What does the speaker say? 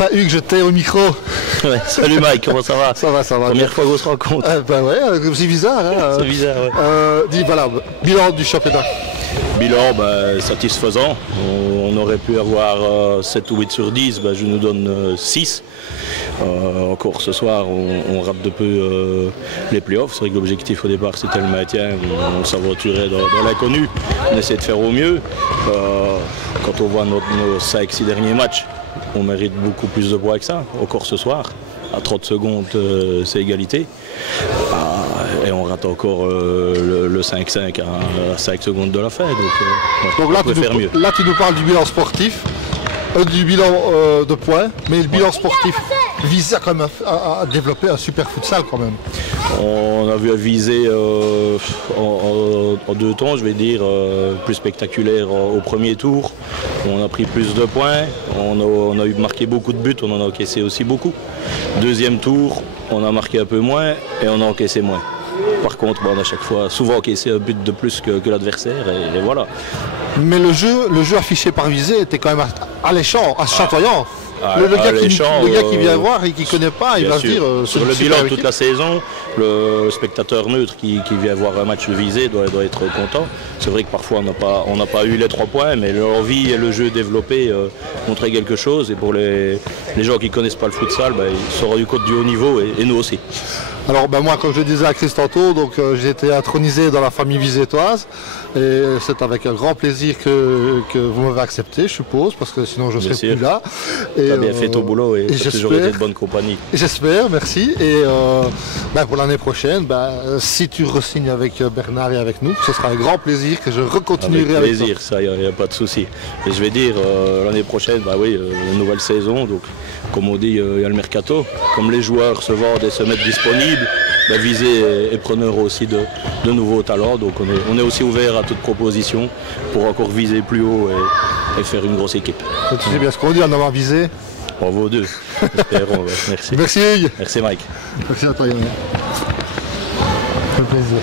Enfin Hugues, je t'ai au micro. Ouais, salut Mike, comment ça va? Ça va, ça va. Première fois qu'on se rencontre. Bah ouais, c'est bizarre. Hein, c'est bizarre, ouais. Dis, voilà, bilan du championnat. Bilan satisfaisant. On aurait pu avoir 7 ou 8 sur 10, je nous donne 6. Encore ce soir, on rate de peu les playoffs. C'est vrai que l'objectif au départ c'était le maintien. On s'aventurait dans l'inconnu. On essaie de faire au mieux. Quand on voit nos 5-6 derniers matchs, on mérite beaucoup plus de points que ça. Encore ce soir, à 30 secondes, c'est égalité. Et on rate encore le 5-5 à 5 secondes de la fin. Donc là, tu nous parles du bilan sportif, du bilan de points, mais le bilan sportif visait quand même à développer un super futsal quand même. On a vu à viser en 2 temps, je vais dire, plus spectaculaire au premier tour. On a pris plus de points, on a eu marqué beaucoup de buts, on en a encaissé aussi beaucoup. Deuxième tour, on a marqué un peu moins et on a encaissé moins. Par contre, on a chaque fois souvent encaissé un but de plus que l'adversaire et voilà. Mais le jeu affiché par Visé était quand même alléchant, chatoyant. Le gars qui vient voir et qui ne connaît pas, il va se dire... Sur le bilan toute la saison, le spectateur neutre qui vient voir un match Visé doit être content. C'est vrai que parfois on n'a pas eu les 3 points, mais l'envie et le jeu développé montraient quelque chose. Et pour les gens qui ne connaissent pas le futsal, ils se sont rendus compte du haut niveau et nous aussi. Alors moi, comme je disais à Chris tantôt, j'ai été intronisé dans la famille visétoise et c'est avec un grand plaisir que vous m'avez accepté, je suppose, parce que sinon je ne serais plus là. Tu as bien fait ton boulot et tu as toujours été de bonne compagnie. J'espère, merci. Et pour l'année prochaine, si tu re-signes avec Bernard et avec nous, ce sera un grand plaisir que je recontinuerai avec toi. Avec plaisir, ça, il n'y a pas de souci. Et je vais dire, l'année prochaine, une nouvelle saison, donc comme on dit, il y a le mercato. Comme les joueurs se vendent et se mettent disponibles, Visé est preneur aussi de nouveaux talents, donc on est aussi ouvert à toute proposition pour encore viser plus haut et faire une grosse équipe. Tu sais bien ce qu'on dit en avoir visé. Bravo aux deux. Espérons, merci. Merci Hugues. Merci Mike. Merci à toi Yann. Ça fait plaisir.